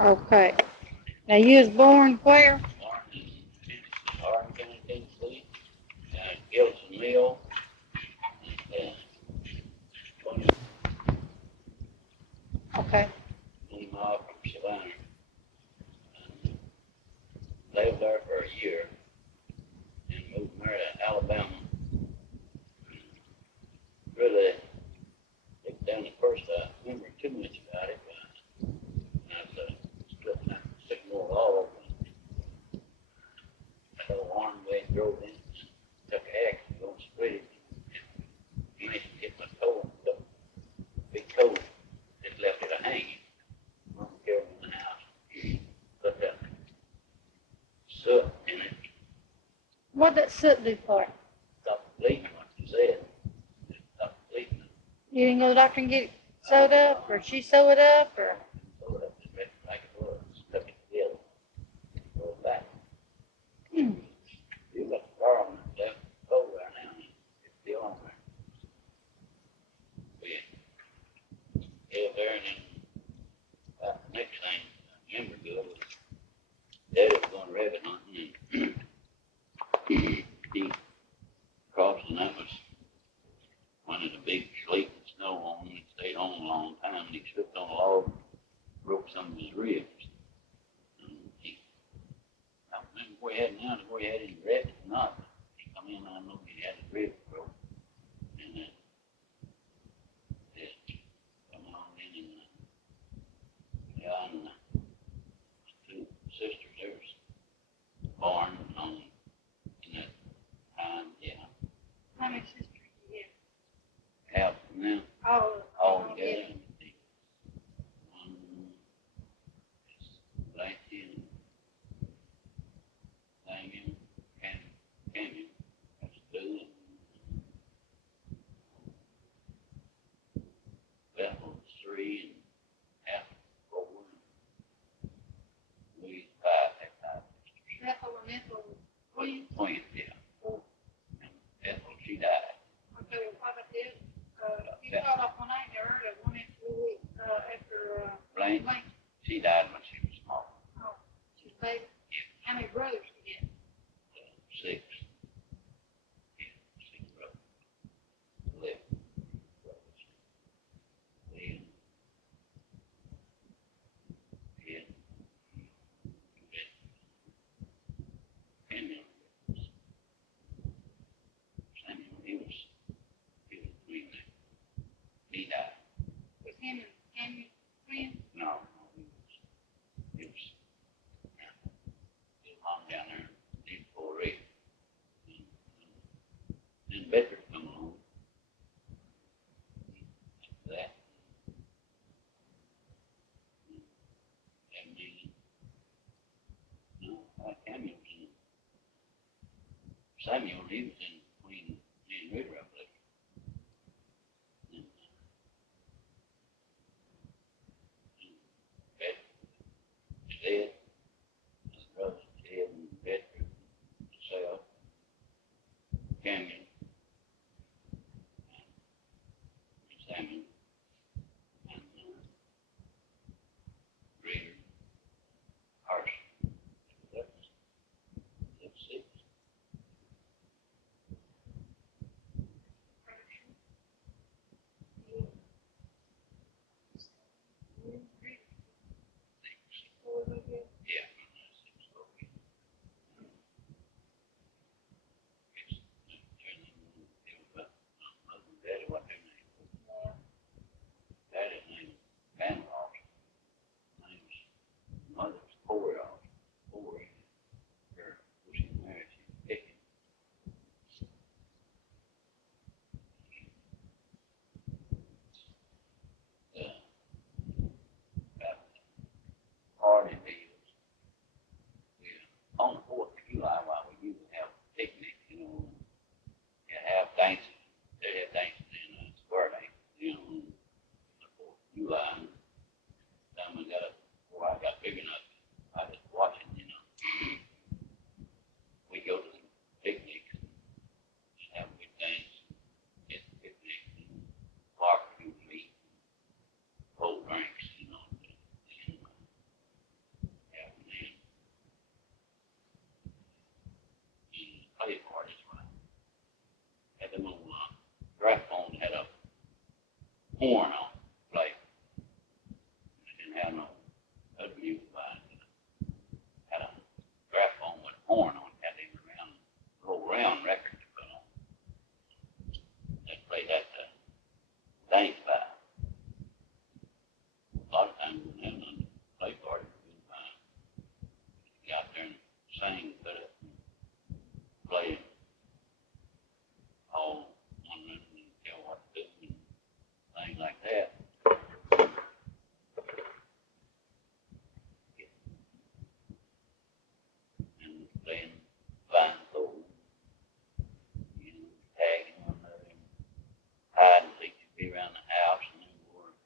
Okay. Now you was born where? Born in Hardin County, Tennessee, Gilson Mill, and 20, Okay. 20 miles from Savannah. And lived there for a year, and moved there to Alabama. Really, looked down at first, I remember too much about it, but I was splitting that signal log. So one way drove in, took an axe and go split it. Managed to get my toe and took a big toe, just left it a hanging. Mom carried it in the house, put that soot in it, What that soot do for? stopped bleeding, like you said. It stopped bleeding. You didn't go to the doctor and get it sewed up, or she sew it up, or? So that just made it like it was, stuck it together, rolled back. Hmm. You got the car on that left toe right now, it's still on there. We held there, and then the next thing I remember good was Daddy was going rabbit hunting, and he crossed, and that was one of the big sleet and snow on. He stayed on a long time, and he slipped on a log, broke some of his ribs. And I don't remember where he had now, where he had his rabbit or not. He come in, I know he had his ribs broke, and then just come on in, and yeah, and my two sisters, there was born on in that time, yeah. How many sisters do you Half from them, have? Oh, all together. One is Blanky and Canyon, that's two, and Bethel was three, and half four, and we five, that five sisters. Ethel and Ethel, twins. Twins, yeah. And Ethel, she died. Okay, what about this? You called off one night and heard of one after Blank, Blank. she died when she was small. Oh, she's baby. How many brothers did you get? Six. Yeah, six brothers. 11 brothers. Then, yeah, Samuel, Samuel, he was between them. He died. Was him and Samuel twins? No, he was his mom down there, did 4 8. Then Becker come along. After that, and no, Samuel, he was in between me and Ritter, I believe. And, Becker was dead. His brother dead, and Becker, himself, Canyon, and Samuel, and Ritter, Carson. That's six. Yeah, six. Okay. Mother and Daddy, what their name was? Daddy's name was Van Ross. Mother's Corey Ross. Corey. Her, when she married, she picked him. About party deals. Yeah. On the 4th of July, while we usually have a picnic, you have dancing. They have dancing in square dancing, on the 4th of July. Time I got up, before I got big enough, I was watching, We go to the picnics, just have a good dance, get the picnic, and barbecue meat, cold drinks, And horn on the plate. It didn't have no other music behind it. Had a gramophone with a horn on it, had these round, little round record to put on. They played that dance by. A lot of times we didn't have none to play party. Get out there and sing, put it, play all one minute and tell what to do and things like that. And playing blindfold, you know, tagging one another and hide and seek to be around the house and then we're,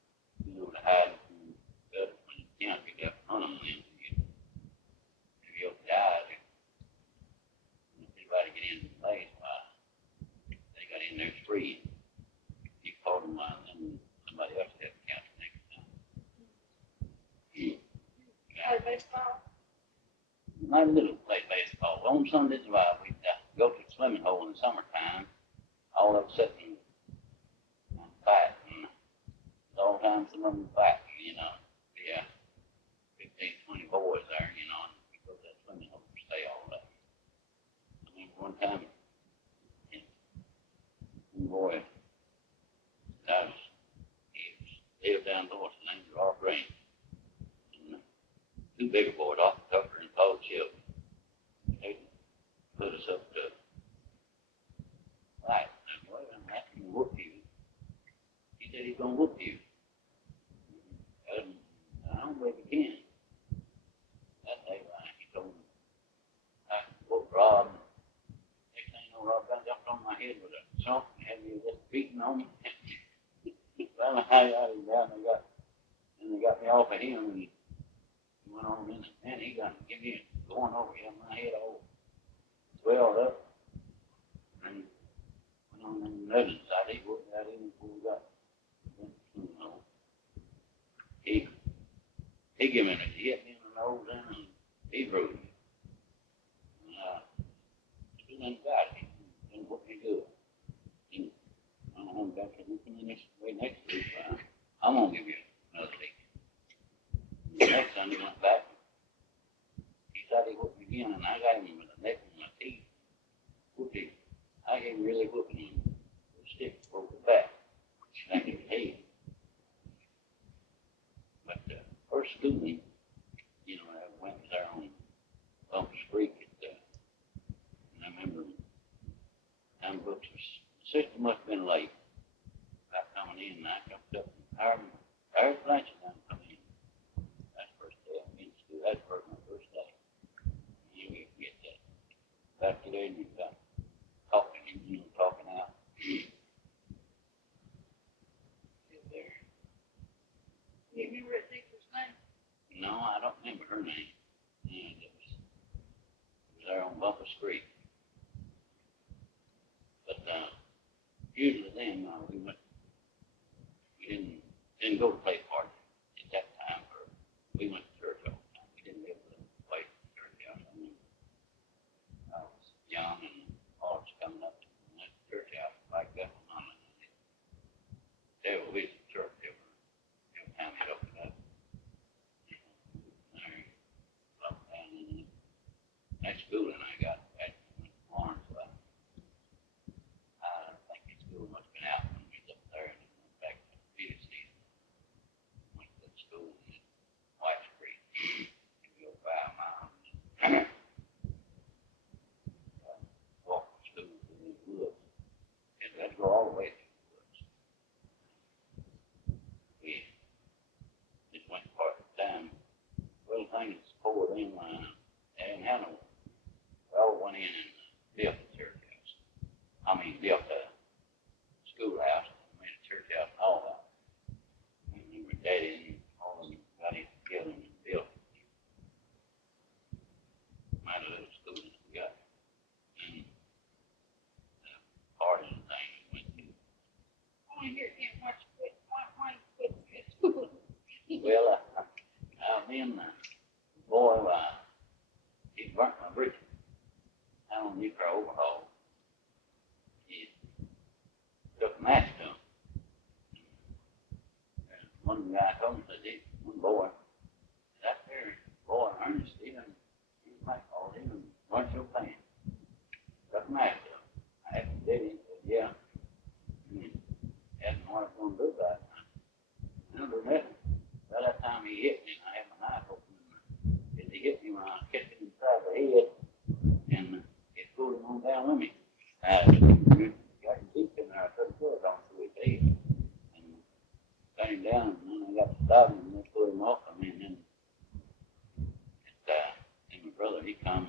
you know, to hide from the other when you can't get up on them then if you open your eyes if anybody get in the place, why they got in there free. You caught them while then somebody else had to count the next time. Play baseball. My little play baseball. On Sundays, we'd go to the swimming hole in the summertime. All of us sitting and fighting. All the time some of them fight, you know. Yeah, 15, 20 boys there, you know, and we go to that swimming hole and stay all day. I remember one time, one boy, he lived down north, his name was Rob Green. And two bigger boys, Arthur Tucker and Paul Chip, they put us up to fight. Well, I'm happy to whoop you. He said he's going to whoop you. I don't believe he can. That day, he told me, I whooped Rob. Next thing you know, Rob got jumped on my head with a stump and had me just beating on me. Well, I got him down and they got me off of him and he went on in and he got give me going over here, my head all swelled up. And went on in the other side, he whooped that in before we got, you know, he gave me he hit me in the nose and he bruised me. Still ain't got it. He didn't whoop me good. I don't know, back to looking in this way next week. I'm going to give you another leak. The next time he went back, he thought he whooped me again, and I got him with a neck and my teeth. Whooped him. I gave him really whooping him with a stick over the back, smacked his head. But first schooling, you know, I went there on Bumpus Creek, and I remember time books was, the system must have been late about coming in, and I jumped up and Harry Blanchard done come in. That's the first day I've been to school. That's my first day. You get that. Back today, and you've got talking, you know, talking out. Sit there. You remember that teacher's name? No, I don't remember her name. And it was there on Bumpus Creek. But usually then we didn't go to play party at that time. We went to church all the time. We didn't live with a place in church house. I mean, I was young and all was coming up and went to church house like that. They were with the church every time it opened up. There, up down in the next school, and I got back to Florence. I think the school must have been out when we was up there and went back to the feeding season. Went to the school in White Street. We go 5 miles. Walk to school through the woods. And we had to go all the way through the woods. We just went part of the time. Little thing that's poured in they didn't have no. We all went in and built the church house. I mean, built the schoolhouse, made a church house and all that. And we were Daddy and all of them got it together and built it. Might a little school that we got. And the parties and things we went to. I want to hear again why you quit school. Well, me and the boy, he burnt my bridges down on Nuclear Overhaul. He took a match to him. guy told me, said, one boy, that there boy, Ernest, he might call him and run your pants. Got mad at him. I asked him, did he? He said, yeah. Asked him what I was going to do about it. I don't do nothing. By that time he hit me, I had my knife open. And he hit me when I kicked him inside the head, and it pulled him on down with me. I got him deep in there. I put a bullet on through his head. And got him down, and then I got to stop him, and then pulled him off. I mean, then my brother, he come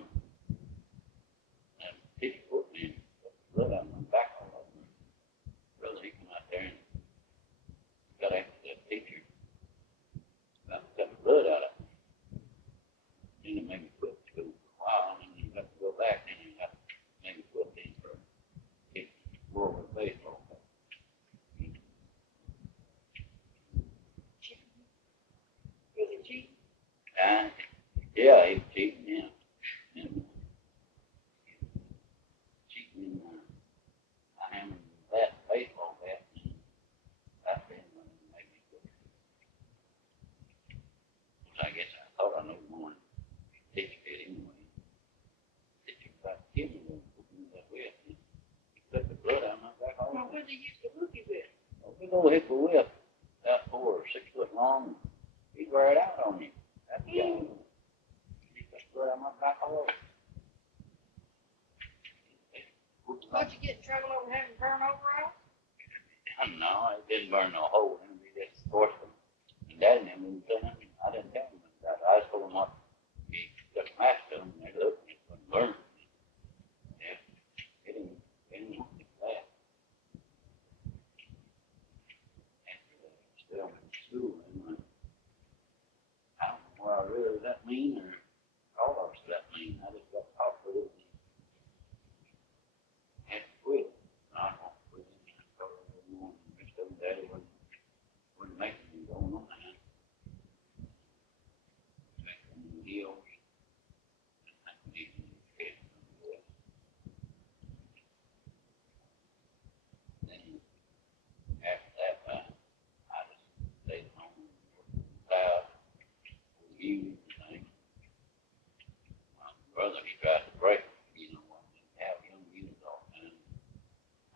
and he put me and put the blood out my back all over me. Brother, he come out there and got after that teacher. Got the blood out of me. Then it made me quit school for a while, and then he got to go back, and he got to make me quit then for World War baseball. Was it cheap? Yeah, he was cheating, yeah. And, cheating, I hammered that baseball bat, and that's been when it made me quit. I guess I thought I knew more than teacher did anyway. Teacher about to kill me when he put me that whip. He took the blood out of my back all Well, what did he used to hook you with? A big old heck of a whip, about 4 or 6 foot long. He'd wear it out on you. That's the guy. He took the blood out of my back all over. How'd you get in trouble over having burn overalls? No, it didn't burn no hole in him. He just forced him. And Daddy didn't tell him. I didn't tell him that. I just told him what he took a match to him, and they looked, and it wouldn't burn. Yeah, it didn't want to that. After that, still went to school, and I don't know where I really was that mean, or all of us that mean. I just got caught with it. Had to quit. I don't quit. Daddy wouldn't make me go on that. Back on the hills. I think we need to get some of this. Then after that, I just stayed home and worked out with you and things. My brother, he tried to break me, you know, I didn't have young youth all the time.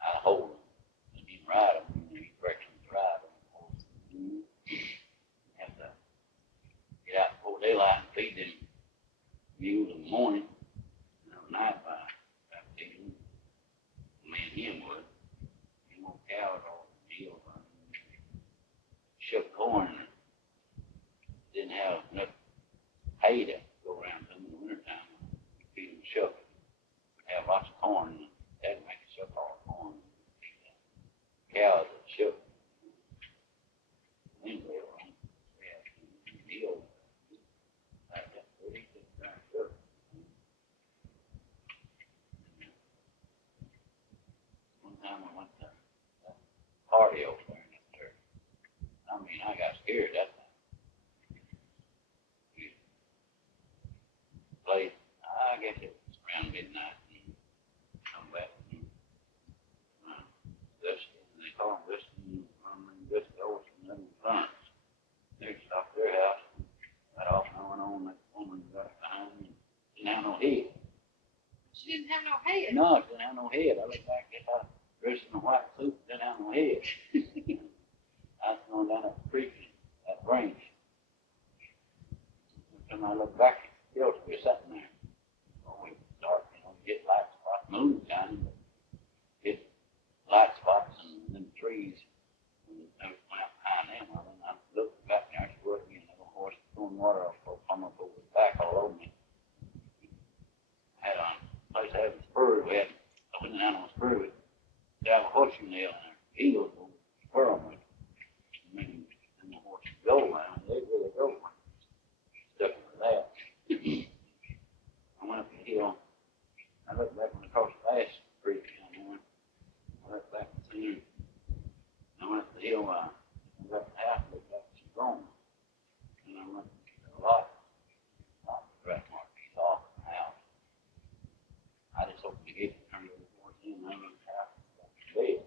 I'd hold him and he'd ride him. He'd break him to ride him. Have to get out before daylight and feed them mules in the morning. And at night, by feeding them, me and him would. He won't cow it all the hills. Shook corn and didn't have enough hay to go around them in the wintertime. Feed them shuck. We'd have lots of corn, and that'd make us shuck all the corn. Cows that shook. Wind blow on. Hills. Like that, pretty good kind of shook. One time I went to a party over there in that church. I mean, I got scared that time. We played, I guess it was around midnight, and come back and they call them Gusty Olson, and sons. They stopped their house, got off and went on. That woman got behind me, didn't have no head. She didn't have no head. No, she didn't have no head. I looked back, guess I dressed in a white suit, didn't have no head. I was going down that creek, that branch. And I looked back, the hills were sitting there. Well, we dark, you know, get light spots, moon shining, but get light spots and them trees. And I went out behind them. I looked back there, I swear again, that little horse throwing water off, come up over his back all over me. Had a place I had a spur, we had, I went down on a spur, we have a horseshoe nail in there. Eagles will spur on me. I mean, and the horses go around, they really go. Stuck with that. I went up the hill. I looked back when I crossed the last creek down there. I looked back and seen. I went up the hill. I got the house, looked back, she's gone. And I went to a lot of scratch marks off the house. I just opened the gate and turned the horse in, and I went to the house and got to bed.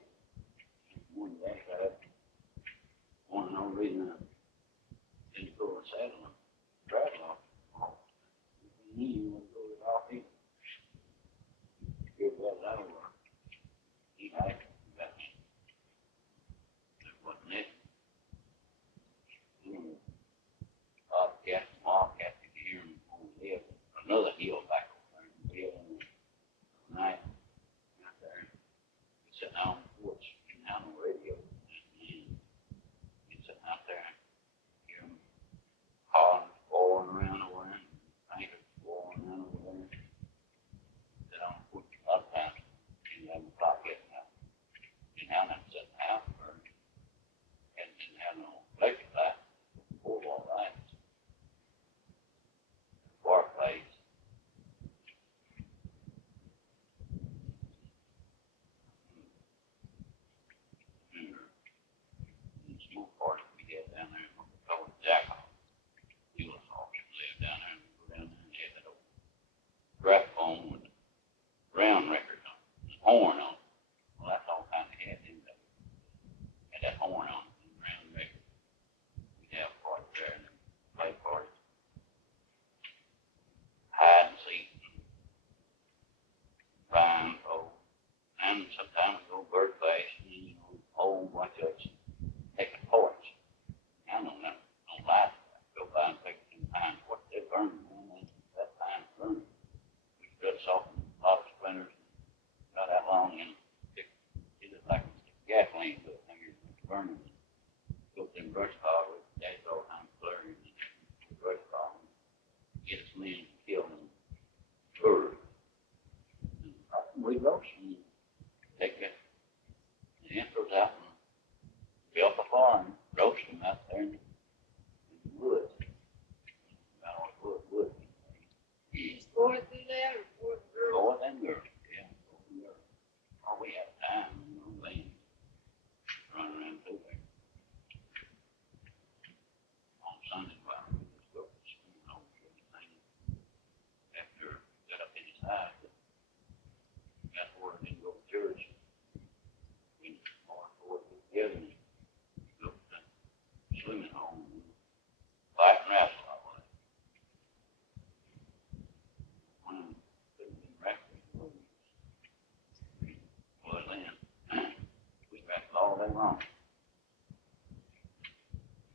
boys do that or boys and girls? Boys and girls, yeah. Boys and girls. Oh, we have time, you know, laying, running around through there. On Sunday, well, we just go to school and over everything. After got up in his house, got where I didn't go to church. We more boys together and go to the swimming hole and fight and wrestle all that. One could have been wrestling for years. Well, then, we wrestled all day long.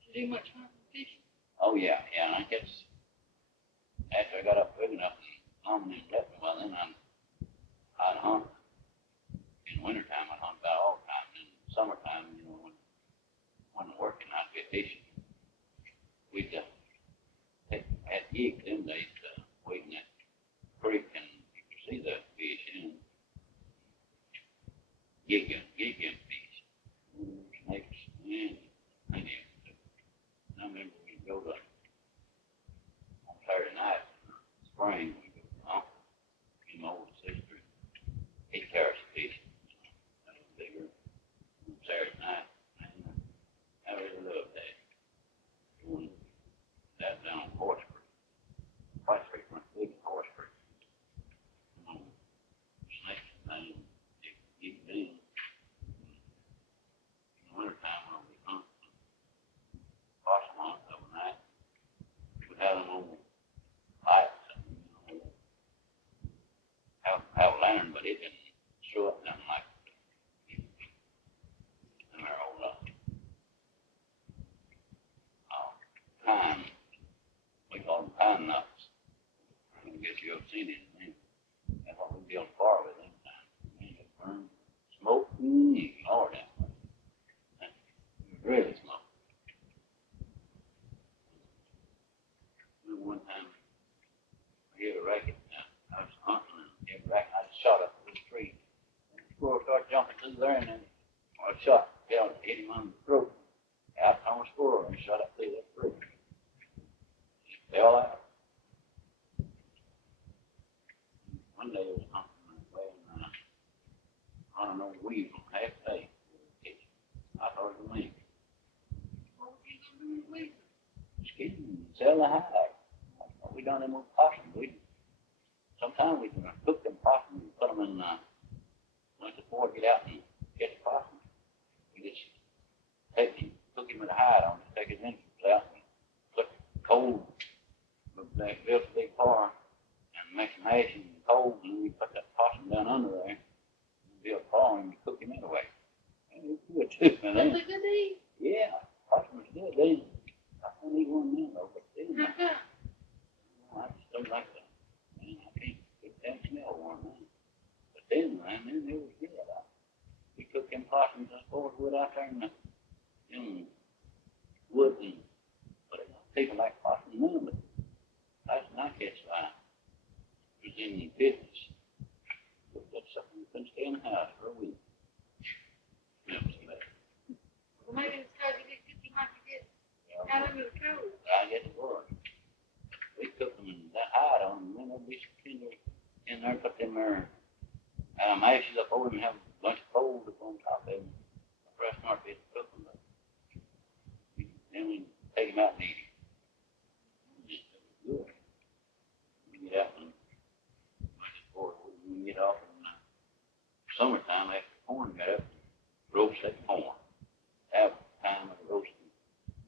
Did you do much hunting and fishing? Oh, yeah, yeah, and I guess after I got up big enough and long and left me, well, then I'd hunt. In wintertime, I'd hunt about all the time. In summertime, you know, when wasn't working, I'd be fishing. We'd had gigs them days wait in that creek and you could see the fish in gig and fish. Snakes, and plenty of them. I remember we'd go to, on Saturday night, spring, we'd go to Uncle, and my older sister, he carries fish. That was bigger on Saturday night. And I really loved that. Doing that down on Horse Creek. White Creek went big in Horse Creek. Snakes and things, you get in. In the wintertime, when we hunt, possum hunt overnight, we'd have them on lights and, you know, have a lantern, but it didn't show up nothing like them there old pine, we call them pine nuts. I guess you ever seen it, man. That's what we built far with them times. Man, it burned, smoke, Lord, that was really smoke. One time, I hit a racket. I was hunting and hit a racket. I just shot up through the tree. And the squirrel started jumping through there, and then I shot down, hit him on the throat. Out on the squirrel and shot up through that tree. He fell out. One day I was hunting that way, and I don't know, weeds on half a day. I thought it was me. What were you going to do with weeds? Skin and sell the hide. That's what we done them with possum. Sometimes we can cook them possums and put them in, once the board get out and get the possum. We just take him, cook him with a hide on, just take his entrails out and cook cold. They built a big fire and make some hash and cold, and then we put that possum down under there and build a fire and cook him anyway. And it was good too. Was it good to eat? Yeah, possum was good. They, I can't eat one now though, but they, How come? I just don't like that. Man, I can't smell one now. But then, man, it was good. We cooked them possums and spoiled wood out there in the woods, and but people like possum now, but last night was in the business. But that's something you couldn't stay in the house for a week. That was bad. Well, maybe it's because you didn't cook him like you did out under the cold. I guess it was. We cooked them and that hide on them, and then they'd be tender in there, put them there, ashes up over them, and have a bunch of coals up on top of them. Fresh smart bit to cook them, but then we take them out and eat them. It was good. We get out and we get off in summertime after the corn got up, roast that corn. Have time of roasting.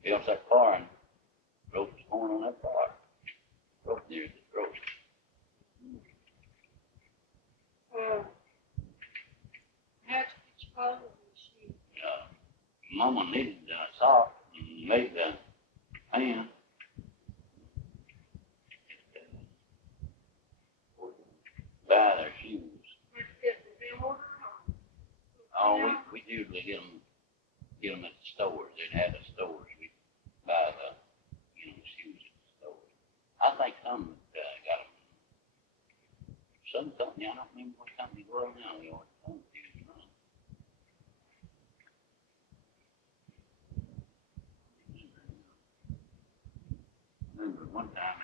Get off that fire and roast the corn on that fire. Roast near the roast. How'd you get your clothes and shoes? Mama needed sock and made the pan. Buy their shoes. Where'd you get them? In order or? Oh, we usually get them at the stores. They'd have the stores. We buy the, shoes at the stores. I think some got them. Some company, I don't remember what company it was now. They always come to you. I remember one time,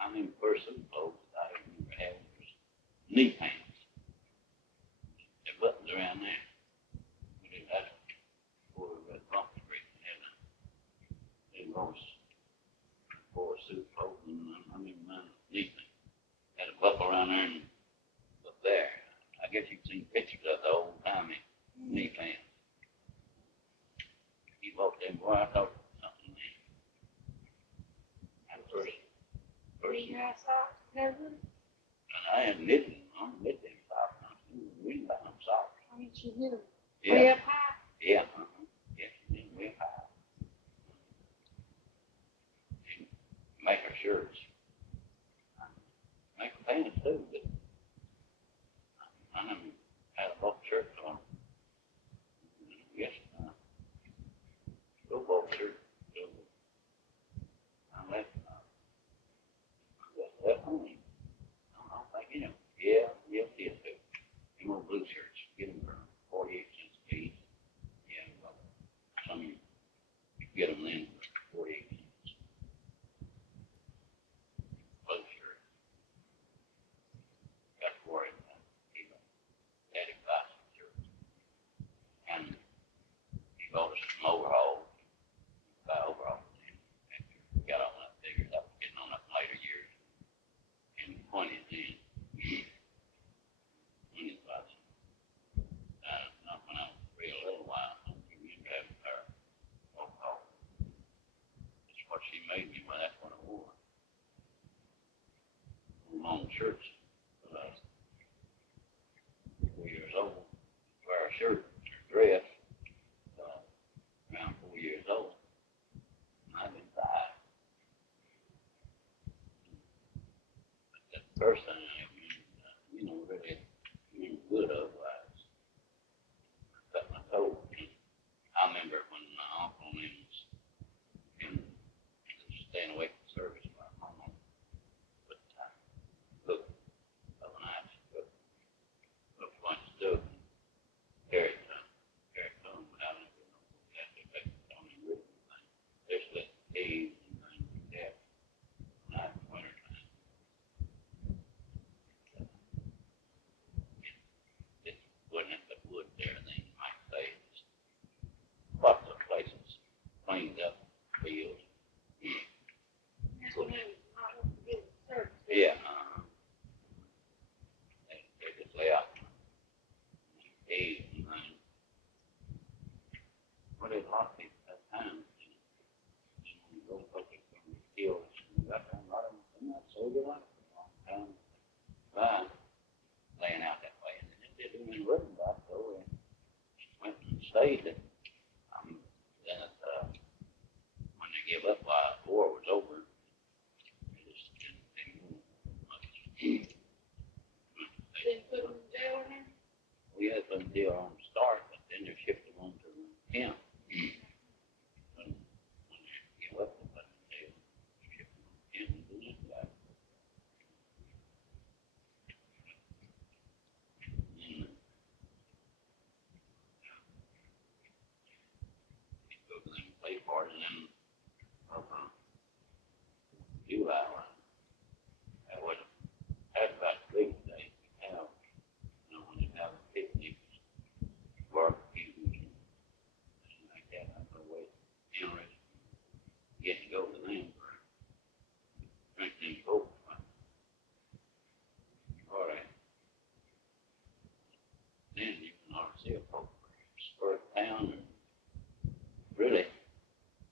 I remember first suit of clothes that I remember having was knee pants. The buttons around there. We did that before we went bump street. It was for a suit of clothes, and I remember mine was knee pants. Had a buckle around there and up there. I guess you've seen pictures of the old timey knee pants. He walked in, boy, I thought something there. That first. You have socks, never? And I had knitted them. I'm knitting socks. We buy them socks. I mean, she knew. Yeah. Way up high. Yeah. Yeah, she did way high. She make her shirts. Make her pants too, but I never had a bulk shirt on. Yes, go bulk shirt. I left home. I don't think, yeah, yes, yes, too. Them old blue shirts, get them for 48 cents a piece. Yeah, well, some you get them then for 48 cents. Blue shirt. Got to worry about it. Daddy buy some shirts. And he bought us some overalls. Buy overalls. Got on that figure. That was getting on up in later years. In the 20s then. 20s about not when I was real little while. I don't remember having her overalls. That's what she made me. Well, that's what I wore. Long shirts. 4 years old. Wear a shirt or dress. Around 4 years old. I've been 5. But the first thing I really good otherwise. I cut my toe. I remember when my uncle and them was staying away from service. My mom put cook overnight, cook a bunch of stuff, carry it home, but I don't know that they don't even really thing. Just let caves and things like that. Not in the winter time. It wasn't but wood there, then you might say. Lots of places cleaned up fields. That's when I was not up to get service. Yeah. They just lay out caves and things. But there's a lot of people at times. Those folks from the fields, got a lot of them not so good life for a long time. But laying out that way, and then they didn't even worry about it, though. They went and stayed. Then when they gave up while the war was over, they just didn't move much. Didn't put them in jail or anything? We had some deal on the start, but then they shipped them on to the camp. When they gave up, they put them in jail. Shipped them on the camp and do this guy. And he'd go to them play parties, and then July, that was about the biggest day we have. When they have picnics, barbecues, and things like that. I'm always interested in getting to go to them for drinking Coke. All right. Then you can hardly see a Coke spur of town, and really,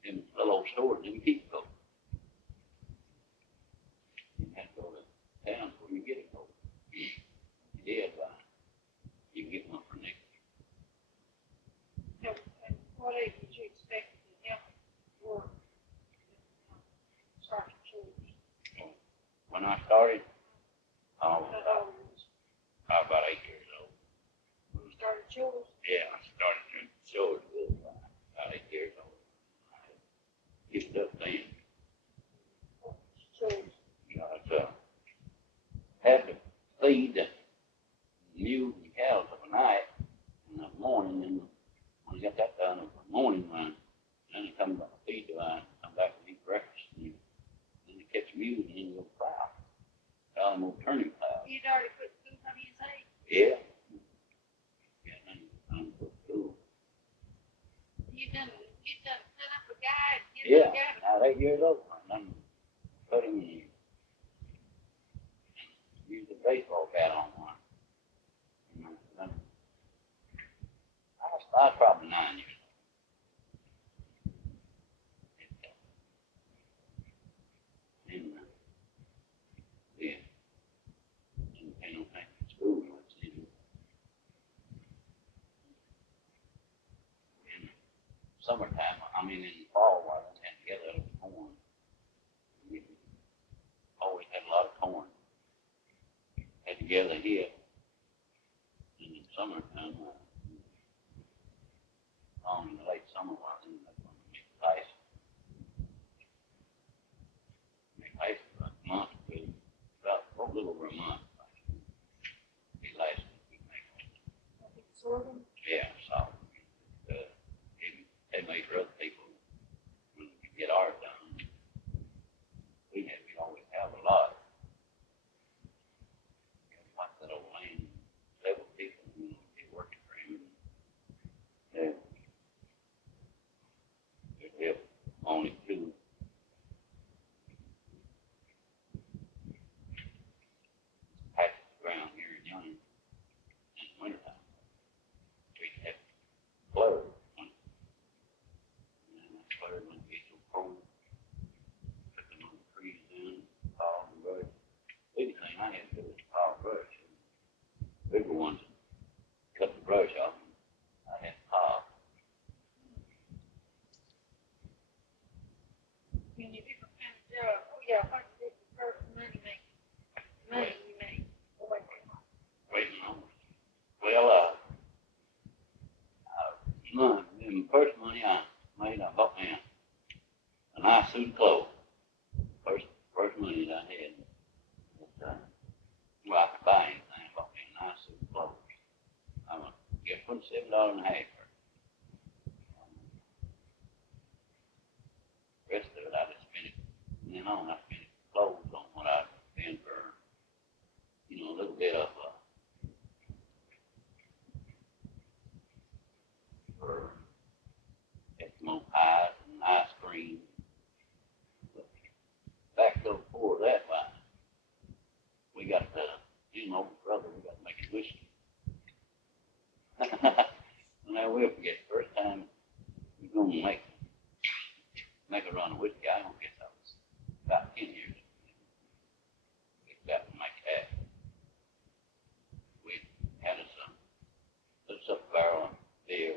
in little old stores didn't keep Coke. You had to go to town before you get a Coke. You did, you get one for next. And what age did you expect to help work? Start to choose. When I started, I was How old was about 8 years old. when you started choose? Yeah, I started to show it about 8 years old. I used to up then. about 8 years old. I done put him in, used a baseball bat on one. I was probably 9 years old. And then, depending on school much, in summertime, I mean in the fall while they had together a little corn. We always had a lot of corn. Had together here in the summertime, in the late summer while they make ice. Make ice for a month or two, about a little over a month. It lasted. Yeah, so they made for other people when we get ours done. We always have a lot. Like that old land, several people be working for him. Yeah. There's only two. Patches of ground here in Young in the wintertime. We have floods. And that flood when it gets so cold, put them on the trees down, pile and brush. Biggest thing I had to do was pile brush. Bigger ones cut the brush off. I had to pile. Can you do some kind of job? Oh yeah, if I could get the first money you make. Waiting on. Well, the first money I made, I bought me a nice suit of clothes. First money that I had. But, well, I could buy anything. I bought me a nice suit of clothes. I would get $27.50 for it. The rest of it, I just spent it. I spent clothes on what I spent for, a little bit of for Eskimo pies and ice cream. But back before that, we got my older brother, we got to make his whiskey. And I will forget the first time we were going to make a run of whiskey. I don't guess I was about 10 years. We got to make that. We had us put us up a barrel of beer.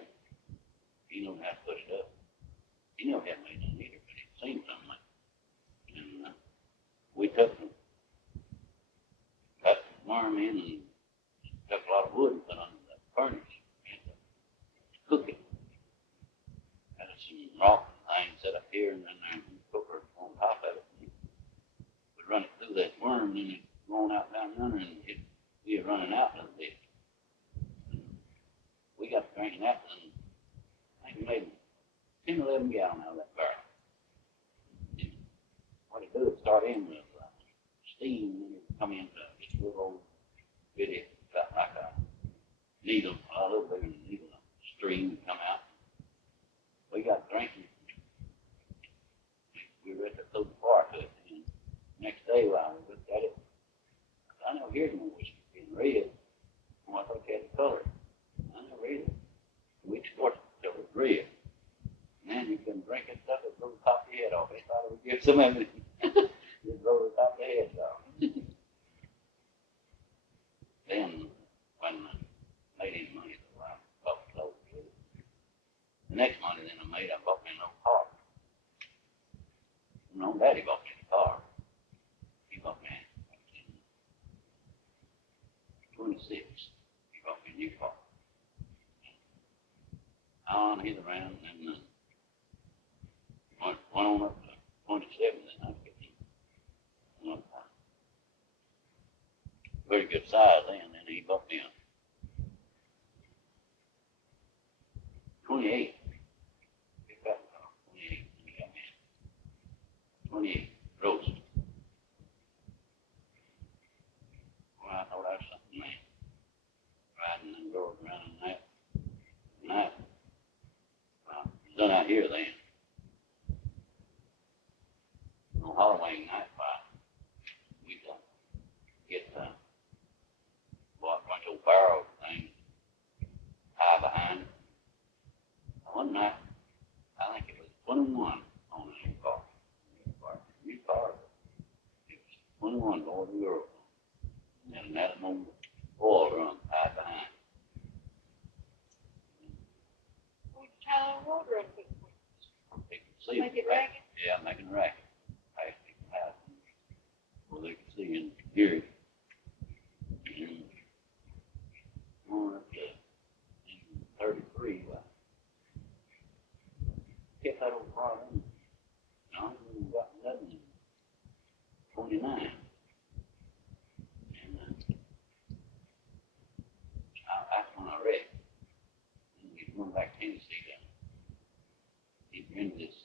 He knew how to put it up. He never had made none either, but he'd seen something like it. And we cut the worm in and took a lot of wood and put on the furnace and cook it. Had some rock things set up here and then there's a cooker on top of it. We'd run it through that worm and then it'd going out down under and it'd be running out a little bit. We got to drinking that and I think we made 10 or 11 gallons out of that barrel. And what it do is start in with steam and it come into this little old bitty, about like a needle, a little bigger than a needle, stream come out. We got drinking. We were at the through the fire to it. And next day while we looked at it, I never heard no whiskey being red. I thought they had the color. I never read it. We scorched it till it was red. Man, you can drink it stuff, it blow the top of your head off. They thought it would give some of it. Just blow the top of their heads off. Then, when I made any money, I bought clothes. The next money then I made, I bought me an old car. Daddy bought me a car. He bought me 26. He bought me a new car. On hit around and went on up to 27, then I was 15. Very good size then he bought me a 28. He got 28. He got me 28 roast. Well, I thought that was something, man. Riding them doors around and that. And that. Done out here then. swing night fight. We get bought a bunch of barrel things, high behind it. One night, I think it was 21 on the new car. New car. It was 21 Lord of Europe. And that no oil drum high behind. We tie our water up with They can see make it ragged. Yeah, making a racket. I think the house where they can see and hear it. And on up to in 33, kept that old car in. No, we got nothing in 29. And that's when I wrecked. And he's going back to Tennessee then. He'd rented this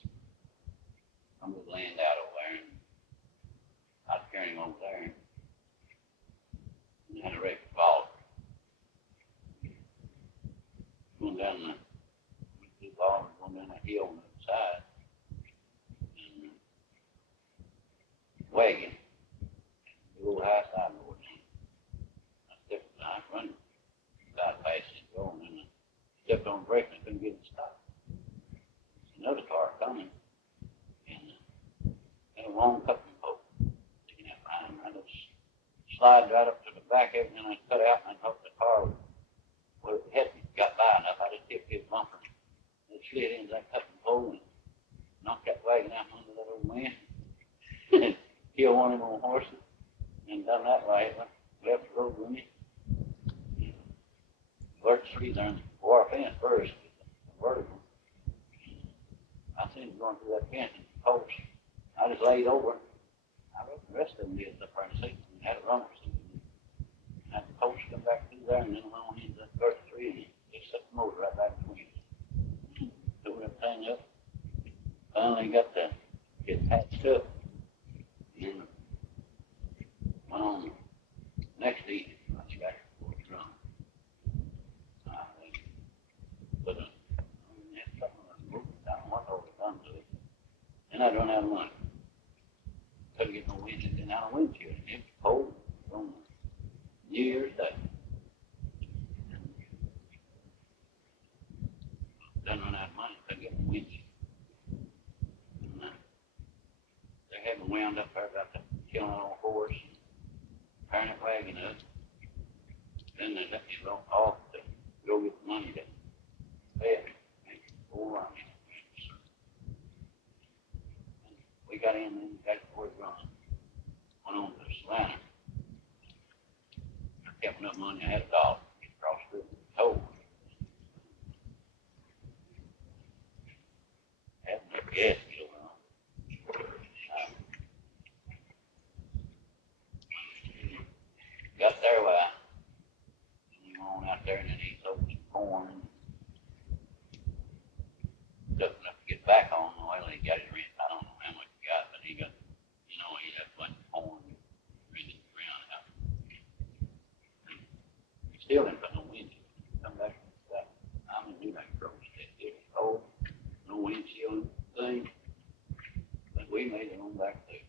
some of the land out over there, and I'd carry him over there, and had a wreck of fall. Going down the ball and going down that hill on the other side, and wagon, the old house I know it. I stepped behind running, got past it going, and I stepped on the brake and I couldn't get it to stop. Another car coming, and had a long cutting pole sticking out behind me. I just slid right up to the back of it, and I cut out and I hooked the car. Well, it hadn't got by enough. I just tipped his bumper. It slid into that cutting pole and knocked that wagon out from under that old man. Killed one of them old horses. And done that right. Left the road with me. Birch tree there in the wire fence first. Vertical. I seen him going through that fence and the post. I just laid over. I reckon the rest of them did up there in the seat and had a runner or something. And the post come back through there and then went on into that birch tree and just set the motor right back between us. Took that thing up. Finally got the get patched up. And then went on next evening. I got it before it drunk. But I don't know what I would have done to it. Then I'd run out of money. Couldn't get no wind in and out of windshield. It was cold on New Year's Day. Done run out of money. Couldn't get no windshield. And they had me wound up there about killing an old horse, tearing that wagon up. Then they let me off to go get the money to pay it. We got in and got before it run. Went on to Savannah. I kept enough money. I had a dollar. Across the toll. Had enough gas to get around. Got there where we went on out there and then he sold some corn. Took enough to get back on. Well, he got his rent. I don't know how much he got, but he got, he had a bunch of corn rented around out. Still didn't put no windshield. Come back and stuff. I'm in New Mexico. It was cold. No windshield thing. But we made it on back too.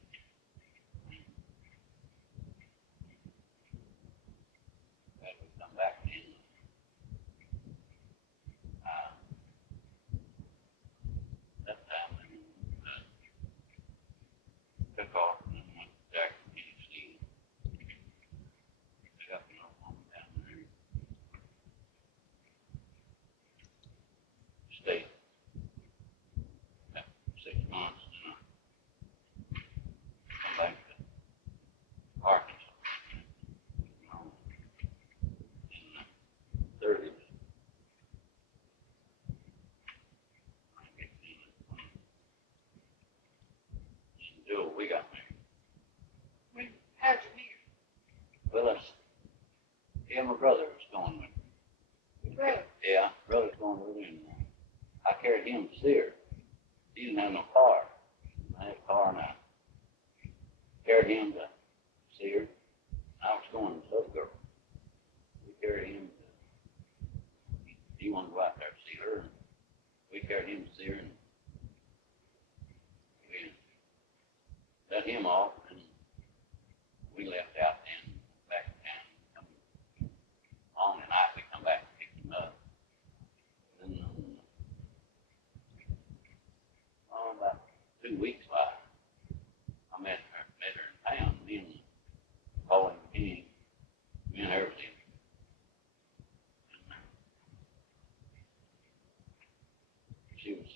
As we come back in, that time took off and went to Jackson, Tennessee. Got me on down there. Stayed about 6 months and come back to Arkansas. In 30. We got married. How'd you meet? Well, my brother was going with me. Your brother? Yeah, brother's going with him. I carried him to Sears. He didn't have no car. I had a car now. Carried him to Sears. I was going with this other girl. We carried him to, he wanted to go out there to see her. We carried him to Sears. Then cut him off, and we left out then, back to town. On the night, we come back and pick him up. Then, about 2 weeks later, I met her in town. Me and Pauline King, me and her was in. She was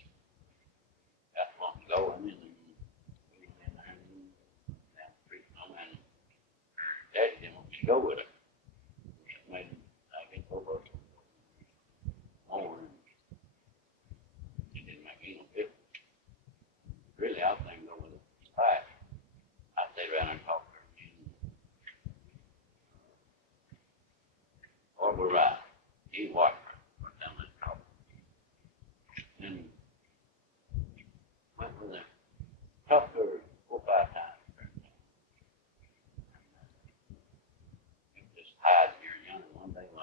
got one going, and we went in there and down the street, and Daddy didn't want to go with her. She made him, I get over more, and it didn't make me no difference. Really, I was thinking go with her. I stayed around and talked to her. Or we're right. He watched her down that talk. And went with her. Talked to her 4 or 5 times. Just hiding here young. One day when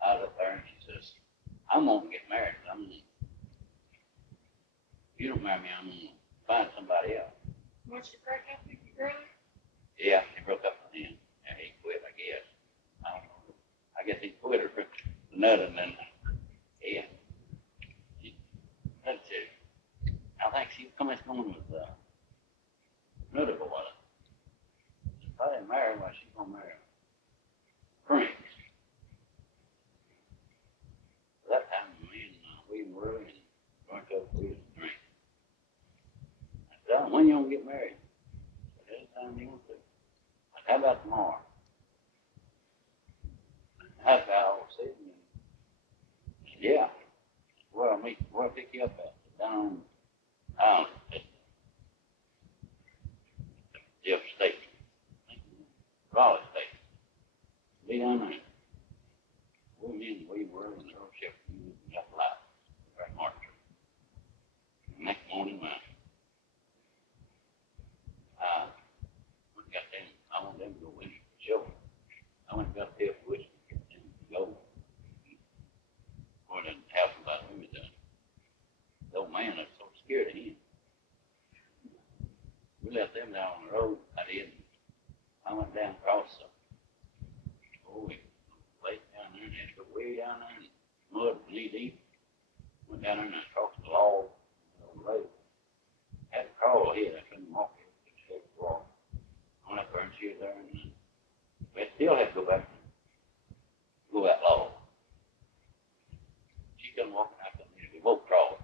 I was up there, and she says, I'm going to get married. If you don't marry me, I'm going to find somebody else. Once you break up with your brother? Yeah, she broke up with him. And he quit, I guess. I don't know. I guess he quit her for nothing. And yeah. That's it. I think she was going with another boy. If I didn't marry her, why she going to marry Frank? That time, me and we were and drank up with us drink. I said, when you going to get married? I said, anytime you want to. I said, how about tomorrow? That's how I was sitting. He said, yeah. Where I pick you up at? Down, the upstate. Raleigh State. Be down there. We were in the Earl ship. We got loud. Right, March. Next morning, we got them. I want them to go in the show. I went and got there for whiskey and go. Or didn't have somebody with me done. The old man was so scared of him. We left them down on the road. I did. I went down across the lake down there and had to go way down there and mud knee deep. Went down there and I crossed the log on the road. Had to crawl ahead. I couldn't walk it. Just had to walk. I went up there and she was there and we still had to go back and go that log. She couldn't walk and I couldn't either. We both crawled.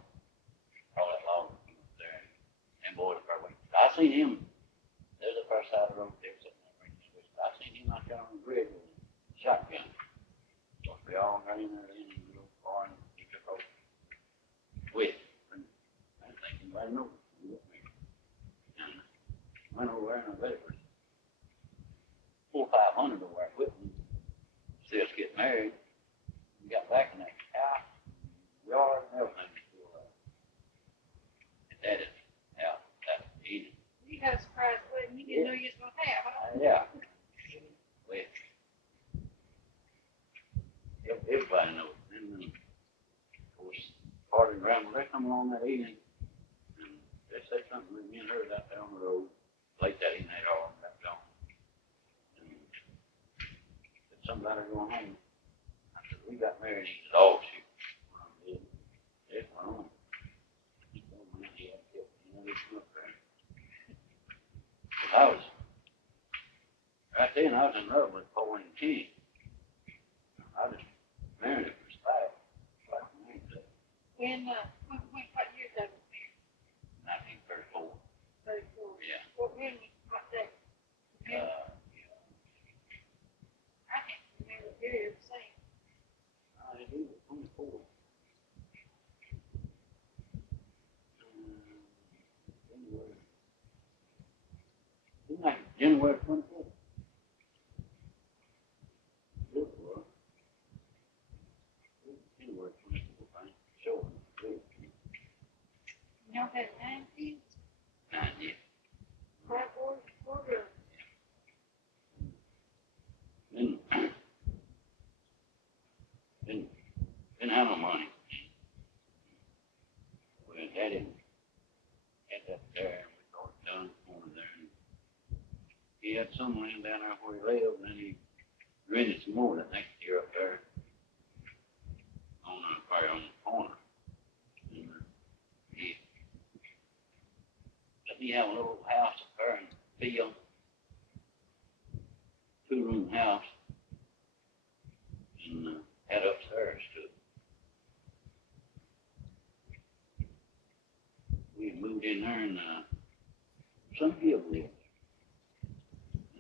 Crawl that log up there and boy the first way. I seen him. There's the first side of the road there sitting there. I seen him out there on the bridge with a shotgun. So we all got in there in a little car and he took over with. I didn't think anybody knew. Went over there and I bet it was 400 or 500 over there with me. See us get married. We got back in that house, yard, and everything. And that is how that's easy. You had a surprise wedding you didn't know you was going to have, huh? Yeah. Well, everybody knows. And of course, party and grandma, they come along that evening and they say something with me and her out there on the road. Late that evening, they'd all got gone. And said somebody going home. I said, we got married. He said, oh, shoot. Well, I did. It went on. He told me he had kept, up there. I was, right then, I was in love with Pauline King. I just married her for style. When, what year that was married? 1934. 34. Yeah. What day? Yeah. I can't remember the year you're saying. I think it was 24. January 24th. January 24th, I ain't sure. Y'all had 19? 90. 5 boys, 4 girls. Didn't have no money. We had him, had that there. he had some land down there where he lived, and then he rented some more that next year up there on probably on the corner. And he have a little house up there in the field, 2-room house, and had upstairs too. We moved in there, and some people lived there.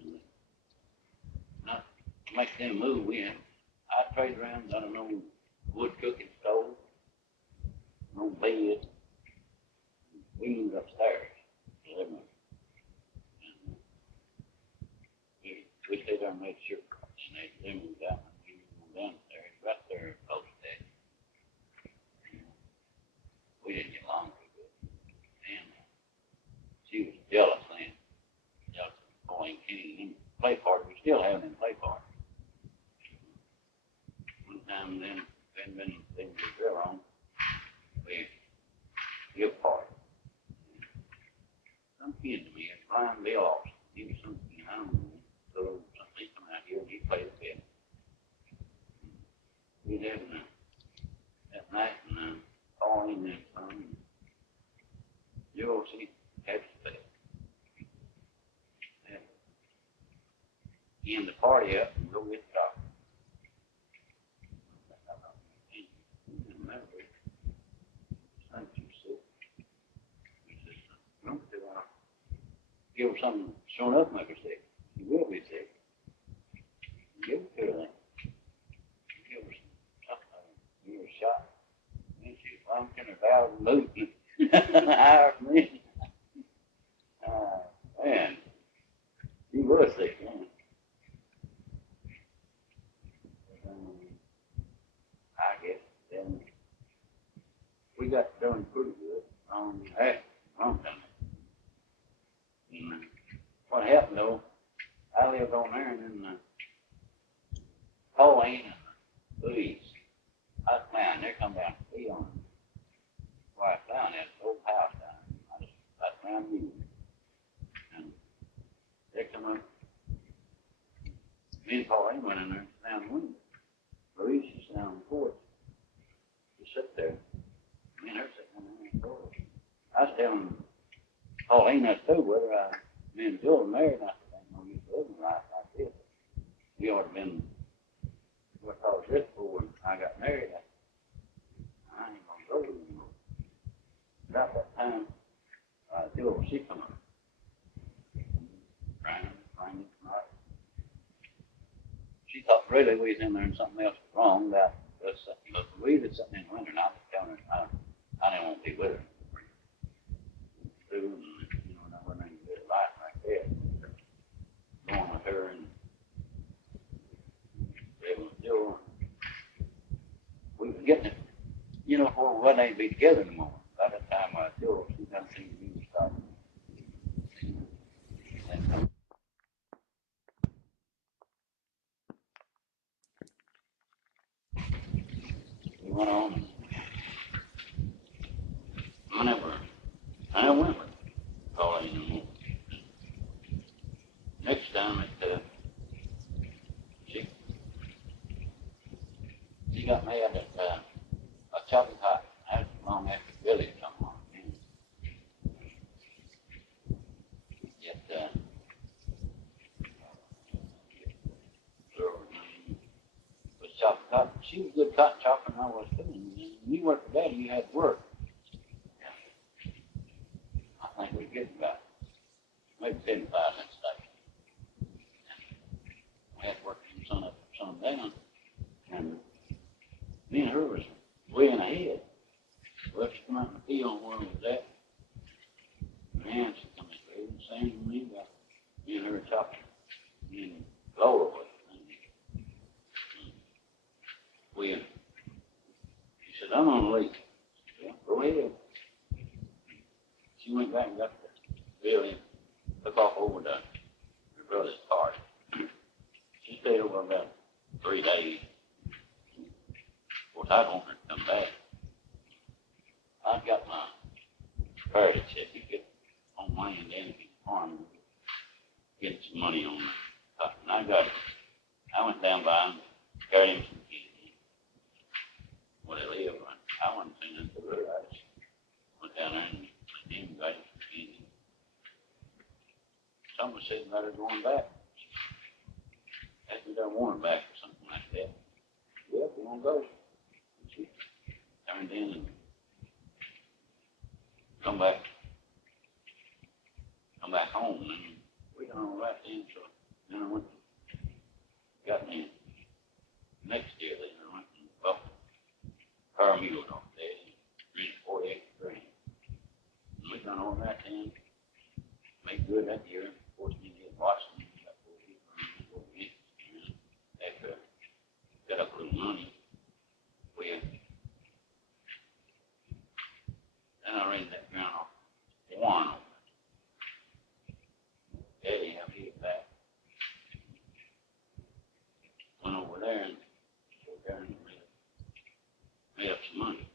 And not to make them move, I trade around, I don't know, wood cooking stove, no bed. We moved upstairs. And we stayed there and made sure. And they moved out, and we moved downstairs, right there close to that. We didn't get along too good. And she was jealous then. Jealous of boy and Kenny. Play party, we still have them play party. One time then, they were real on. We give a party. Some kid to me, it's Brian Bill Austin. He was some kid, I don't know. So somebody come out here and he played a bit. We had that night and Pauline and some. You'll see, had to play. End the party up and go get the doctor. Give her something showing up make her sick. She will be sick. Give it to her then. Give her something. Give her a shot. And she's pumping her valve and moving. Hours me. Man. She was sick, man. I guess then we got done pretty good. Wrong time. What happened though, I lived on there and then Pauline and Louise, I found there come down to be on where I found that old house down. I found you. And they come up, me and Pauline went in there and found the window. Louise is down on the porch. She sit there. Me and her sitting on the porch. I was telling Pauline that too, whether me and Bill were married, I said, I ain't no use living life like this. We ought to have been what I was this for when I got married. I ain't gonna go anymore. About that time, Bill, she come up. Crying. She thought really we was in there and something else was wrong about us. But we was sitting in the winter and I was telling her I didn't want to be with her. And, I wasn't in good life like that. Going with her and they were still, we was getting it, for we wouldn't be together anymore. By that time, still, she done seemed to be starting. We went on. I never went with Pauline no more. Next time, she got mad at a chopping hot. That's long after Billy come on. Yet, was chopping cotton. She was a good cotton chopper, and I was too. And when you worked for Daddy, you had to work. I think we get about maybe 75 cents a day. We had to work from sun up to sun down. And me and her was way in ahead. Well, she come out in the field where we was at. Man, she come straight and sang to me about me and her chopping. Me and Lola was. She said, I'm on the lake. Yeah, go ahead. She went back and got the bill, took off over to her brother's car. She stayed over about 3 days. Of course, I don't want her to come back. I got my parity certificate on land and farm. getting some money on it. And I went down by him, carried him some candy. Where they live, I wasn't seeing it the road. I just went down there and then got him some candy. Someone said about her going back. Maybe they want her back or something like that. Yeah, we're gonna go. She turned in and come back home, and we done all right then. So then I went, got me next year. Then I went and bought car mule off there, and 48 grand. And we done all right then. Made good that year. Of course, we did Washington. Got 48 grand. After got up a little money, we then I rented that ground off one. Eddie helped me get back. Went over there and made up some money.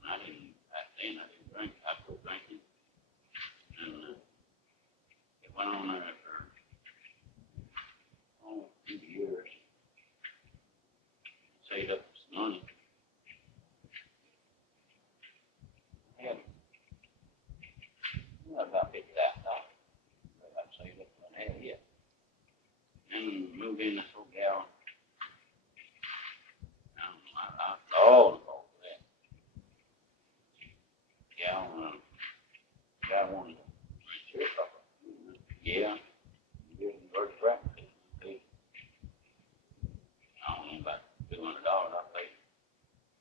And I didn't, back then I didn't drink. I quit drinking. And it went on there for a few years. Saved up some money. I had about $50,000. I saved up what I had yet. And moved in this old gal. I all the fault for that. Gal, guy wanted to rent your car. Yeah, you didn't work practice. I don't know, about $200 I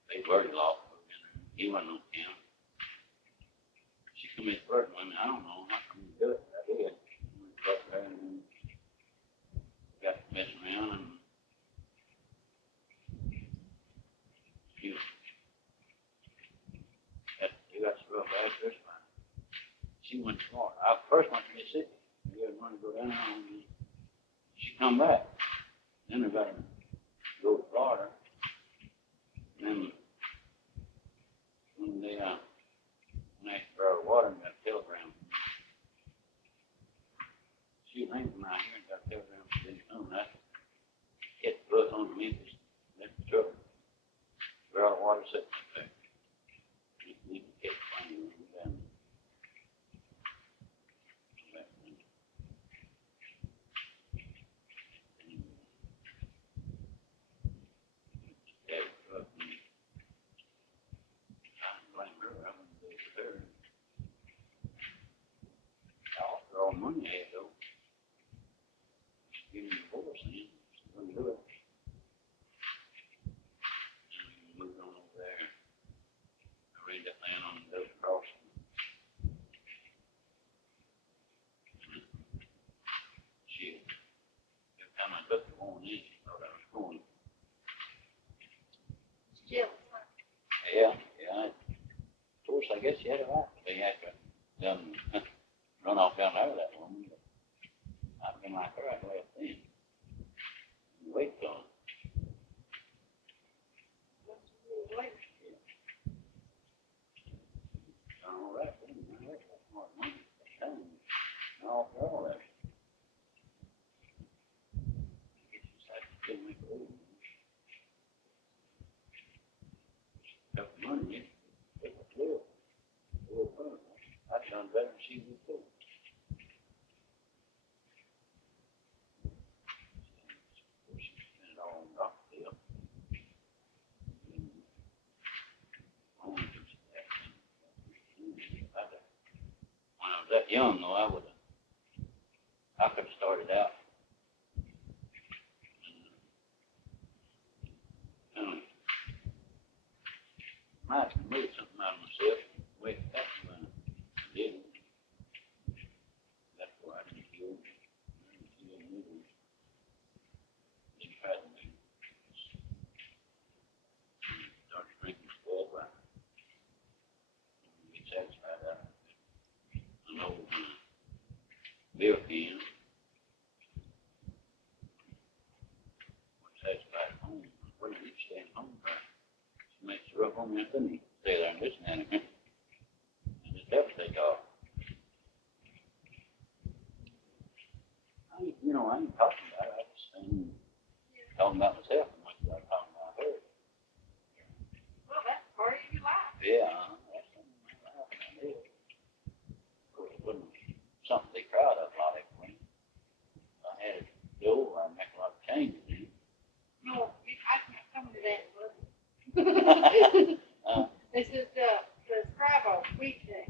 paid Birdie Law. He wasn't on town. She come in first one. I don't know how come you do it. I did. Got there and got to messing around and she got some rough ass. She went to Florida. I first went to Mississippi. We had money to go down and she come back. Then I got to go to Florida. And then when they when I brought water and got a telegram. She came from out here and got a telegram. She didn't come. I hit the bus on to Memphis. Left the truck. Brought water sitting there. You can get fine when you're down. All money I had though. Give me a divorce and she's gonna do it. And moved on over there. I read that land on the Desert Crossing. She every time I took the one in, she thought I was going. Still. Yeah. Of course I guess she had a right to be after done run off down there with that woman. But I'd been like her, I'd left then. Wait till her. All right, then. I had that more money. All for all that. It's just like you couldn't make a living. Got the money, it was good. It was fun. I'd done better than she would too. She spent it all on doctor bill. When I was that young, though, I could have started out. I might have made something out of myself. Wait, that's when I didn't. That's why I didn't feel it. They tried to make start drinking stuff. I get satisfied out of an old beer can. Satisfied at home. Where did you stay at home? She makes it rough on me. I couldn't stay there and listen to it. And just have to take off. I'm talking about it. I just talking about myself and much about talking about her. Well, that's part of your life. Yeah, that's something my life I did. Of course, it wasn't something to be proud of, a lot of it. I had it go, I make a lot of changes in it. No, I can't come to that, but uh, this is describe a weekday.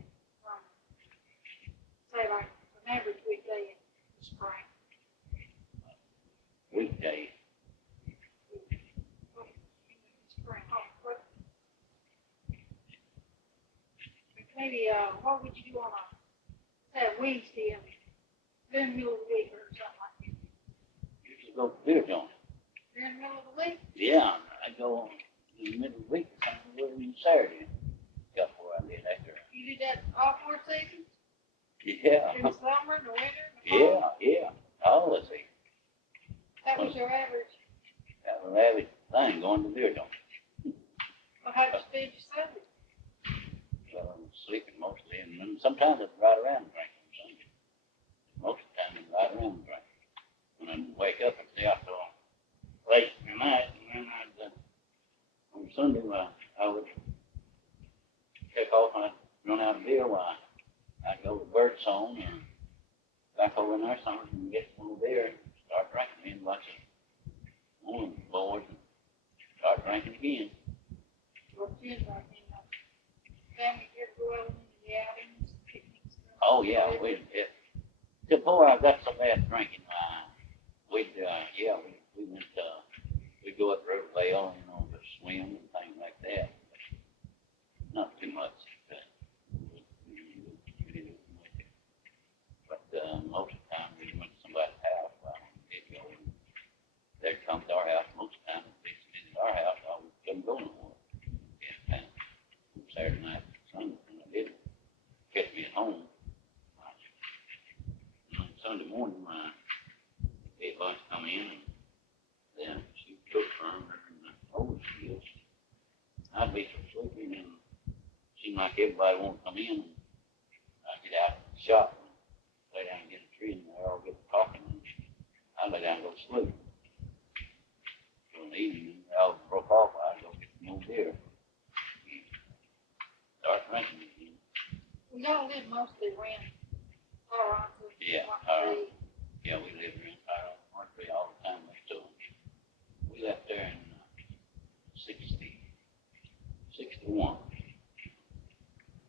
Say like an average weekday in the spring. weekday. Spring. Maybe what would you do on a Wednesday in the middle of the week or something like that? You just go to beer joint. During the middle of the week? Yeah, I go in the middle of the week or something, on Saturday. Got where I did after. You did that all 4 seasons? Yeah. In the summer, in the winter, in the fall? Yeah. All of it. That was your average. That was an average thing, going to beer joint. Well, how'd you spend your Sunday? Sleeping mostly, and then sometimes I'd ride around and drink on Sunday. Most of the time I'd ride around and drink. When I'd wake up and stay out till late at night, and then on Sunday I would take off and I'd run out of beer while I'd go to Birdsong or back over in there somewhere and get one beer and start drinking. Me and a bunch of women boys and start drinking again. What you like? Family here go out in the outings, picnics. Oh yeah, before I got so bad drinking, we'd go up River Vale, to swim and things like that. Not too much. But most of the time we went to somebody's house. They'd go and they'd come to our house. Most of the time if they visited our house, I couldn't go no more. Yeah, Saturday night, Sunday, when I did catch me at home. Sunday morning, they bunch come in and then she cooked for them and overseas. I'd be so sleepy and it seemed like everybody wanted to come in and I'd get out of the shop and lay down and get a tree and they all get talking and I'd lay down and go to sleep. So in the evening, they all broke off, I'd go get some more beer. Start drinking again. We all live mostly around Colorado. Yeah, we lived in Marquee all the time. So we left there in 61.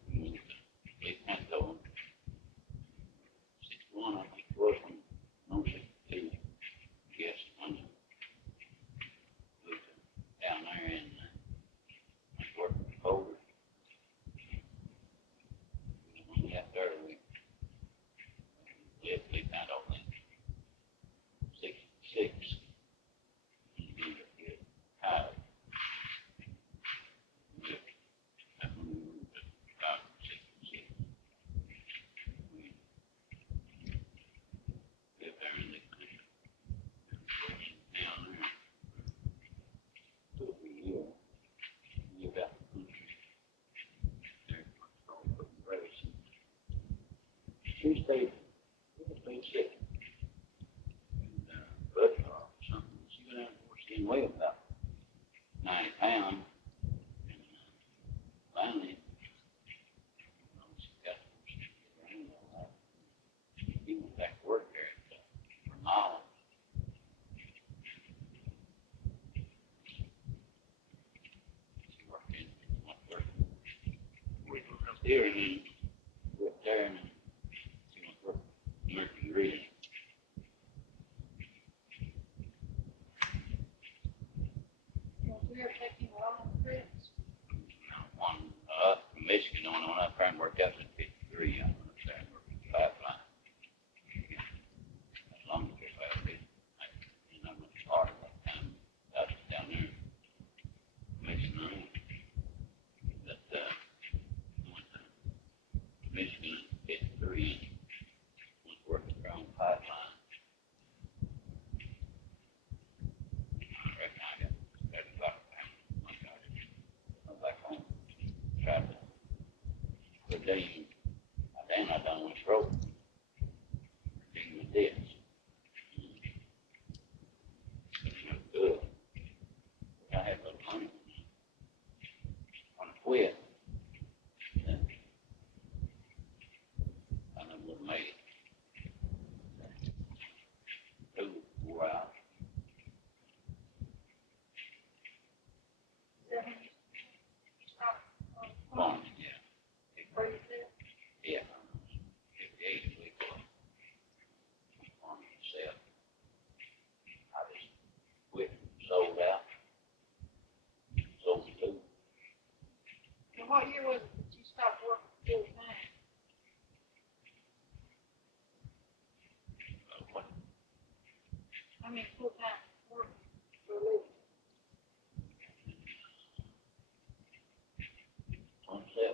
We moved to Lake Pinto. 61, I think it was, no, 62. Yes, when we moved down there and worked with Boulder. When we left there, we lived Lake Pinto in 66. She stayed sick. Blood clot or something. She went out and she weighed about 90 pounds. And finally, she got around all that. He went back to work there for Holland. She worked there and then worked there and then she went to work Mercury Reading. We're taking long trips. One up from Michigan on up there and worked out in 53. I went up there and worked at the pipeline. As long as I did. And I went hard that time. I was down there mixing on. But I went to Michigan in 53 and was working around the pipeline. I reckon I got back home. Tried to put day I done went broke. Digging the ditch. mean, full-time work for a living. 27.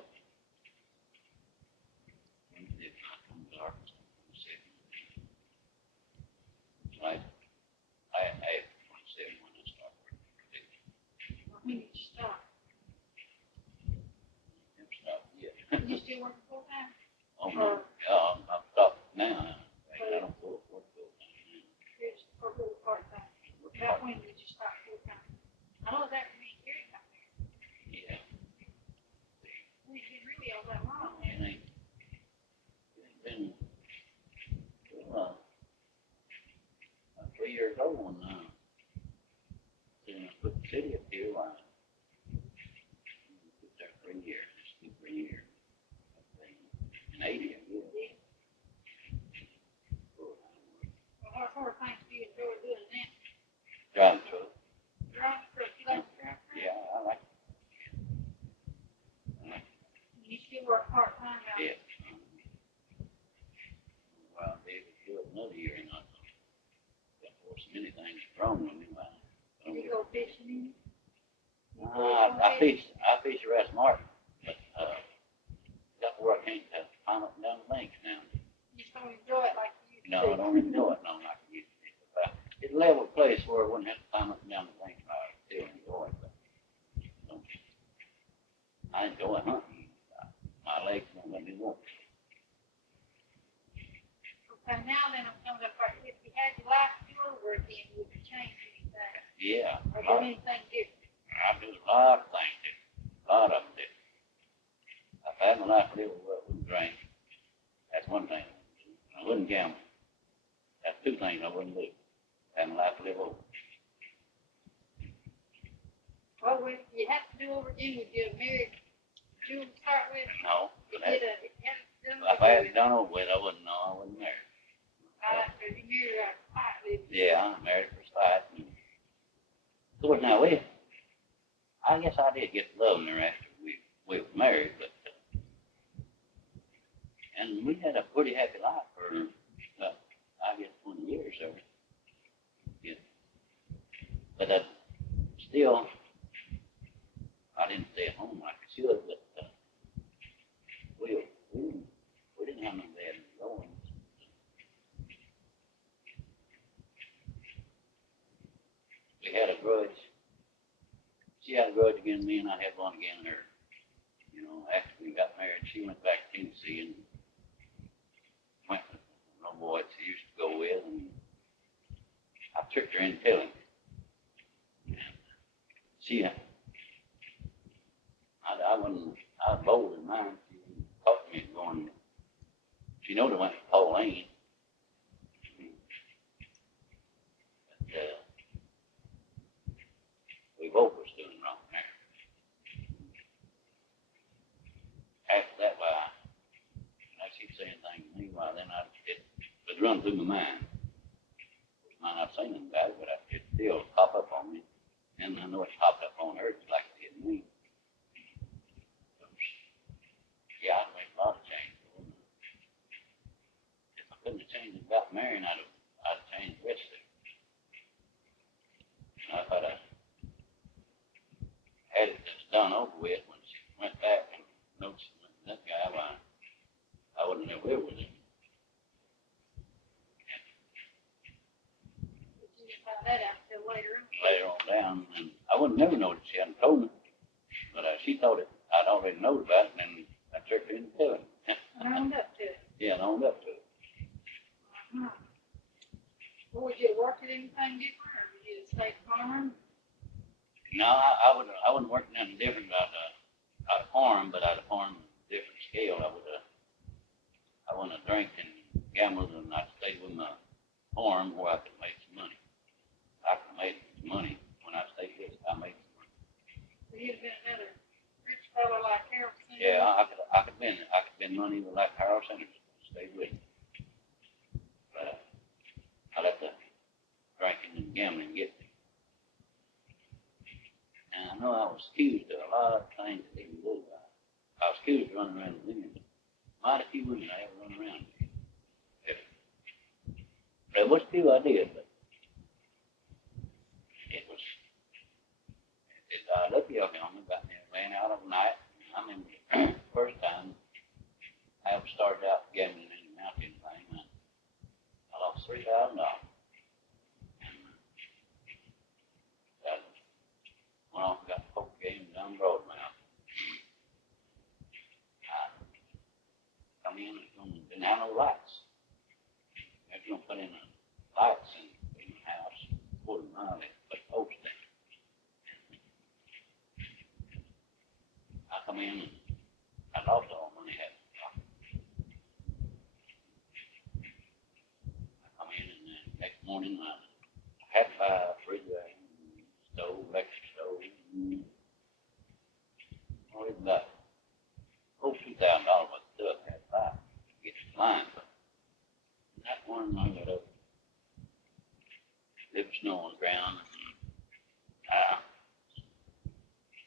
Wednesday night comes dark. 27. Like, I have 27 when I start working. When did you start? Never stopped yet. You still working full-time? Oh, no. Yeah, I'm stopped now. I don't work full-time. You're just a little part-time. About when did you start full-time? I know that we carried out there. Yeah. We did really all that long, It man. ain't been, well, 3 years old now. Then I put the city up here, why? Put there 3 years, just 3 years. In 80, I guess. Well, what sort of things do you enjoy doing now? Driving truck. Driving truck, you like to drive truck? Yeah, I like it. You still work part-time out there? Yeah. Well, David, do it another year and not got for so many things wrong with me. You go fishing? I fish the rest of Martin, but got to work ain't to climb up and down the banks now. You just don't enjoy it like you used to? No, I don't enjoy it. No, like I used to. But it's a level place where I wouldn't have to climb up and down the banks. I still enjoy it, but I enjoy hunting. My legs won't let me walk. Okay, now then I'm coming up, if you had your life to do over again, would you change anything? Yeah. Or do anything different? I do a lot of things different. A lot of them different. I've had my life lived where I wouldn't drink. That's one thing. I wouldn't gamble. That's two things I wouldn't do. Have my life live over. Well, if you had to do over again, would you have married June to start with? No. If But you had done if I had it done over with, I wouldn't know. I wouldn't marry. if you married out of spite, did you? Yeah, I married for spite. Of course, now I guess I did get to love her after we were married, but and we had a pretty happy life for I guess 20 years or so. Yeah. But still, I didn't stay at home like I should, but we didn't have no bad going. We had a grudge. She had a grudge against me, and I had one against her. You know, after we got married, she went back to Tennessee and went with no boy she used to go with, and I tricked her into telling me. She, I was bold in mine. She talked to me going, she knowed I went to Pauline. But we both was doing wrong there. After that, I keep saying things to me, then it would run through my mind. I might not say nothing about it, but it still pop up on me. And I know it popped up on her just like it did me. Yeah, I'd make a lot of changes. If I couldn't have changed about marrying, I'd have changed the rest of it. I thought I had it just done over with when she went back and noticed that guy, I wouldn't have lived with him. But you didn't find that out until later on. Later on down, and I would never noticed she hadn't told me. But she thought it, I'd already known about it, and then I tricked her into telling me. I owned up to it. Yeah, I owned up to it. Uh-huh. Well, would you have worked at anything different, or would you have stayed farming? No, I wouldn't work nothing different about a farm, but at a farm different scale. I wouldn't have drank and gambled, and I stayed with my farm where I could make some money. I could make some money when I stayed with it. I made some money. So you'd have been another rich fellow like Harold Singer? Yeah, I could been money like Harold Sanders. Stayed with him. But I let the drinking and gambling get me. And I know I was accused of a lot of things that didn't go right. I was accused of running around with women. Mighty few women I ever run around with. There was few I did, but lights. If you don't put in the lights in the house, $250, put posts in. I come in and I lost all money having it. I come in and then next morning I had to buy a refrigerator, stove, electric stove. Oh, it's about $2,000 worth of stuff I had to buy to get the line. And that one I got up, there was snow on the ground.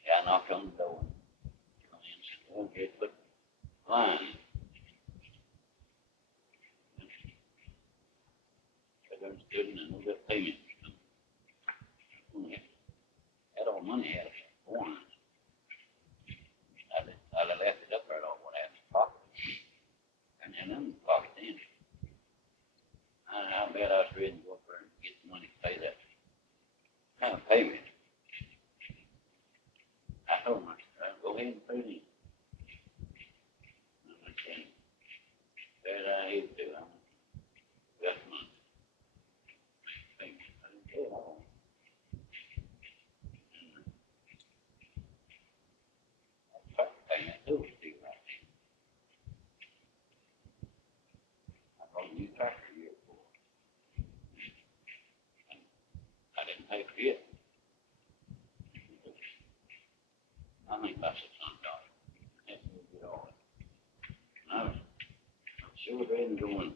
Yeah, I knocked on the door. Come in and said, well, just put the line in. I done stood in and no good payment. Had all money out of it. One. I left it up there, I don't want to have in my pocket. And then in the pocket then. I bet I was ready to go up there and get the money to pay that kind of payment. I told him, go ahead and put it in. And I said, bet I hate to. I'm got the money. Payment. I didn't pay it all. That's the thing I do is do right there. I bought a new tractor a year before. I didn't pay for it. I think about $600. That's a good all. I'm sure they ain't going.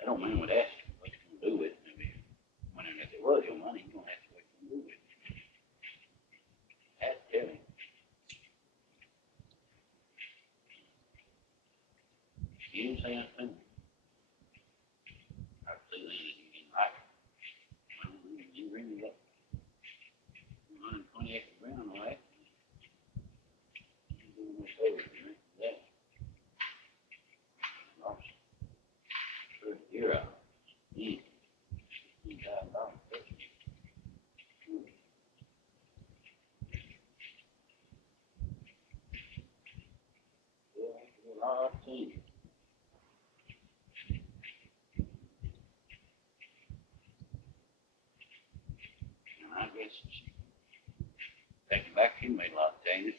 I don't mind what asking what you're going to do with it. Maybe when if it was your money, you're going to have to what you're going to do with it. That's telling. You didn't say anything. I see that you didn't like it. Well, you bring me that 120 acre ground all that. You do no favor to me. Yeah. Lost $30 out. $15,000. Yeah, a lot of things. And I guess taking back, you made a lot of changes.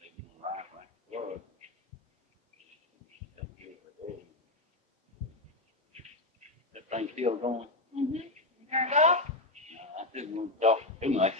Living life like it was. That thing still going? Mm-hmm. You turned off? I didn't want to talk too much.